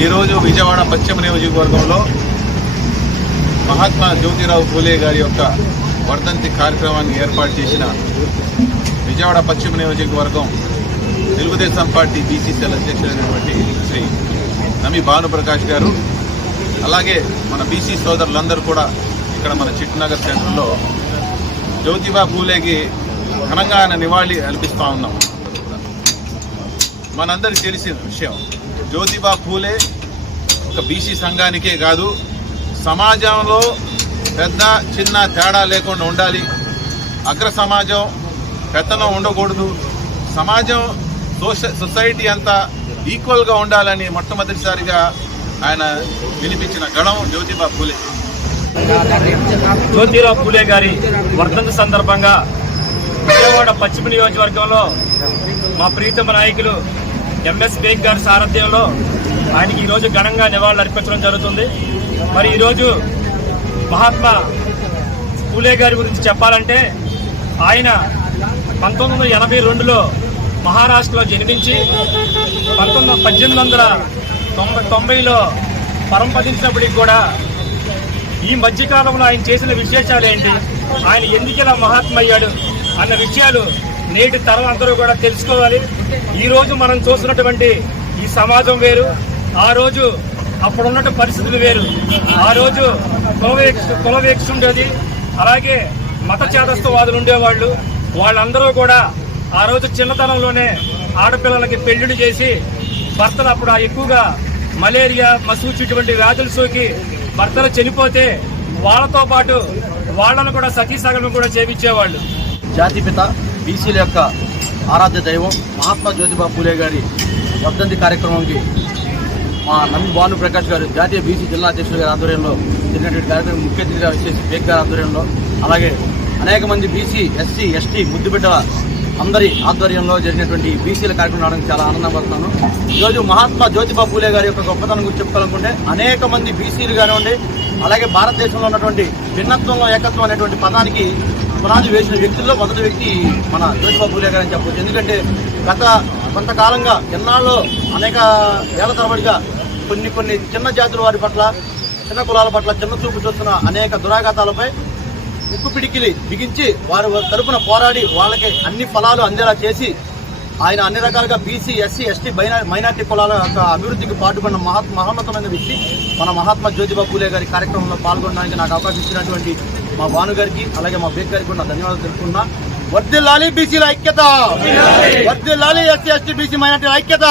ఈరోజు విజయవాడ పశ్చిమ నియోజకవర్గంలో మహాత్మా జ్యోతిరావు పూలే గారి యొక్క వర్ధంతి కార్యక్రమాన్ని ఏర్పాటు చేసిన విజయవాడ పశ్చిమ నియోజకవర్గం తెలుగుదేశం పార్టీ బీసీసీఎల్ అధ్యక్షులైనటువంటి శ్రీ నమి భానుప్రకాష్ గారు అలాగే మన బీసీ సోదరులందరూ కూడా ఇక్కడ మన చిట్నగర్ సెంటర్లో జ్యోతిబా పూలేకి ఘనంగా ఆయన నివాళి అర్పిస్తూ ఉన్నాం. మనందరికీ తెలిసిన విషయం జ్యోతిబా పూలే ఒక బీసీ సంఘానికే కాదు సమాజంలో పెద్ద చిన్న తేడా లేకుండా ఉండాలి. అగ్ర సమాజం పెత్తనం ఉండకూడదు. సమాజం సొసైటీ అంతా ఈక్వల్గా ఉండాలని మొట్టమొదటిసారిగా ఆయన వినిపించిన గణం జ్యోతిబా పూలే. జ్యోతిరావు పూలే గారి వర్ధంతి సందర్భంగా విజయవాడ పశ్చిమ నియోజకవర్గంలో మా ప్రీతమ నాయకులు ఎంఎస్ బేగ్ గారి సారథ్యంలో ఆయనకి ఈరోజు ఘనంగా నివాళులు అర్పించడం జరుగుతుంది. మరి ఈరోజు మహాత్మా పూలే గారి గురించి చెప్పాలంటే ఆయన పంతొమ్మిది వందల ఎనభై రెండులో మహారాష్ట్రలో జన్మించి పంతొమ్మిది పద్దెనిమిది వందల తొంభై తొంభైలో పరంపదించినప్పటికి కూడా ఈ మధ్యకాలంలో ఆయన చేసిన విశేషాలు ఏంటి? ఆయన ఎందుకు ఇలా మహాత్మ అయ్యాడు అన్న విషయాలు నేటి తరం అందరూ కూడా తెలుసుకోవాలి. ఈ రోజు మనం చూసినటువంటి ఈ సమాజం వేరు ఆ రోజు అప్పుడున్నట్టు పరిస్థితులు వేరు. ఆ రోజు కులవేక్ష కులవేక్ష ఉండేది. అలాగే మత చేతస్థవాదులు ఉండేవాళ్ళు. వాళ్ళందరూ కూడా ఆ రోజు చిన్నతనంలోనే ఆడపిల్లలకి పెళ్ళిళ్ళు చేసి భర్తలు అప్పుడు ఎక్కువగా మలేరియా మసూచి ఇటువంటి వ్యాధులు సోకి భర్తలు చనిపోతే వాళ్ళతో పాటు వాళ్ళను కూడా సతీ సగం కూడా చేపించేవాళ్ళు. జాతిపిత బీసీల యొక్క ఆరాధ్య దైవం మహాత్మా జ్యోతిబా పూలే గారి వర్ధంతి కార్యక్రమంకి మా నమ్మి భాను ప్రకాష్ గారు జాతీయ బీసీ జిల్లా అధ్యక్షుడు గారి ఆధ్వర్యంలో జరిగినటువంటి కార్యక్రమం ముఖ్య అతిథిగా వచ్చేసి బేక్ గారి ఆధ్వర్యంలో అలాగే అనేక మంది బీసీ ఎస్సీ ఎస్టీ ముద్దుబిడ్డల అందరి ఆధ్వర్యంలో జరిగినటువంటి బీసీల కార్యక్రమం రావడానికి చాలా ఆనందం పడుతున్నాను. ఈరోజు మహాత్మా జ్యోతిబా పూలే గారి యొక్క గొప్పతనం గురించి చెప్పుకోవాలనుకుంటే అనేక మంది బీసీలు కానివ్వండి అలాగే భారతదేశంలో ఉన్నటువంటి భిన్నత్వంలో ఏకత్వం అనేటువంటి పదానికి పునాది వేసిన వ్యక్తుల్లో మొదటి వ్యక్తి మన జ్యోతిబా పూలే గారు అని చెప్పవచ్చు ఎందుకంటే గత కొంతకాలంగా ఎన్నాళ్ళు అనేక ఏళ్ళ తరబడిగా కొన్ని కొన్ని చిన్న జాతుల వారి పట్ల చిన్న కులాల పట్ల చిన్న చూపు చూస్తున్న అనేక దురాఘాతాలపై ఉక్కు పిడికిలి బిగించి వారి తరపున పోరాడి వాళ్ళకి అన్ని ఫలాలు అందేలా చేసి ఆయన అన్ని రకాలుగా బీసీ ఎస్సీ ఎస్టీ మైనార్టీ కులాల యొక్క అభివృద్ధికి పాటుపడిన మహా మహోన్నతమైన వ్యక్తి మన మహాత్మా జ్యోతిబా పూలే గారి కార్యక్రమంలో పాల్గొనడానికి నాకు అవకాశం ఇచ్చినటువంటి మా భాను గారికి అలాగే మా బేగ్ గారికి కూడా ధన్యవాదాలు తెలుపుకున్నా వర్దిల్లాలి బీసీల ఐక్యత. వర్దిల్లాలి ఎస్సీ ఎస్టీ బీసీ మైనార్టీల ఐక్యత.